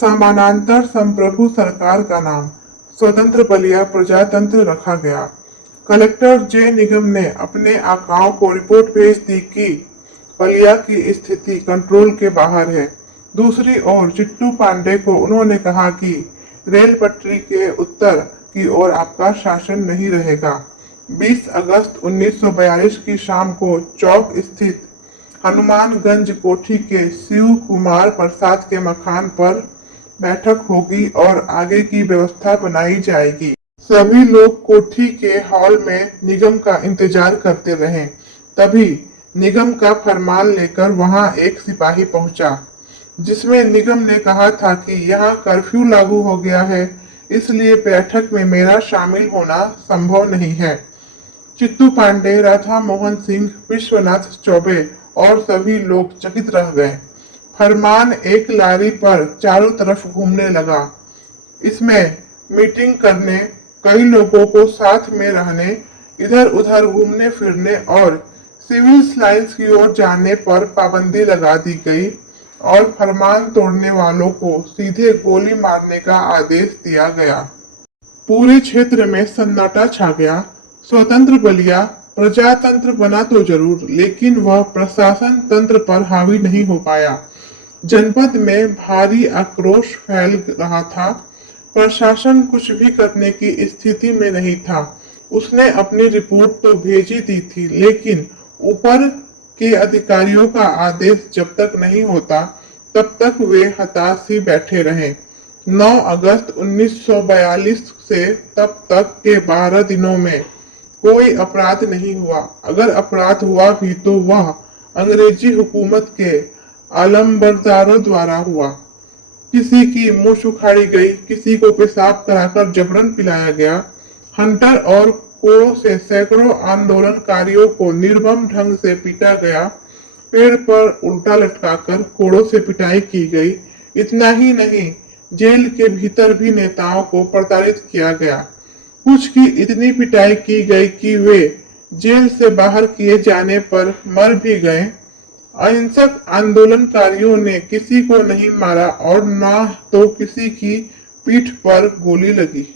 समानांतर संप्रभु सरकार का नाम स्वतंत्र बलिया प्रजातंत्र रखा गया। कलेक्टर जे निगम ने अपने आकाओं को रिपोर्ट भेज दी कि बलिया की स्थिति कंट्रोल के बाहर है। दूसरी ओर चिट्टू पांडे को उन्होंने कहा कि रेल पटरी के उत्तर की ओर आपका शासन नहीं रहेगा। 20 अगस्त 1942 की शाम को चौक स्थित हनुमानगंज कोठी के शिव कुमार प्रसाद के मकान पर बैठक होगी और आगे की व्यवस्था बनाई जाएगी। सभी लोग कोठी के हॉल में निगम का इंतजार करते रहे। तभी निगम का फरमान लेकर वहां एक सिपाही पहुंचा, जिसमें निगम ने कहा था कि यहाँ कर्फ्यू लागू हो गया है, इसलिए बैठक में मेरा शामिल होना संभव नहीं है। चित्तू पांडे, राधा मोहन सिंह, विश्वनाथ चौबे और सभी लोग चकित रह गए। फरमान एक लारी पर चारों तरफ घूमने लगा। इसमें मीटिंग करने, कई लोगों को साथ में रहने, इधर उधर घूमने फिरने और सिविल लाइंस की ओर जाने पर पाबंदी लगा दी गई और फरमान तोड़ने वालों को सीधे गोली मारने का आदेश दिया गया। पूरे क्षेत्र में सन्नाटा छा गया। स्वतंत्र बलिया प्रजातंत्र बना तो जरूर, लेकिन वह प्रशासन तंत्र पर हावी नहीं हो पाया। जनपद में भारी आक्रोश फैल रहा था। प्रशासन कुछ भी करने की स्थिति में नहीं था। उसने अपनी रिपोर्ट तो भेजी दी थी, लेकिन ऊपर के अधिकारियों का आदेश जब तक नहीं होता तब तक वे हताश ही बैठे रहे। 9 अगस्त 1942 से तब तक के 12 दिनों में कोई अपराध नहीं हुआ। अगर अपराध हुआ भी तो वह अंग्रेजी हुकूमत के आलमबरदारों द्वारा हुआ। किसी की मुंह उखाड़ी गई, किसी को पेशाब कराकर जबरन पिलाया गया। हंटर और कोड़ों से सैकड़ों आंदोलनकारियों को निर्मम ढंग से पीटा गया। पेड़ पर उल्टा लटकाकर कोड़ों से पिटाई की गई। इतना ही नहीं, जेल के भीतर भी नेताओं को प्रताड़ित किया गया। कुछ की इतनी पिटाई की गई कि वे जेल से बाहर किए जाने पर मर भी गए। अहिंसक आंदोलनकारियों ने किसी को नहीं मारा और न तो किसी की पीठ पर गोली लगी।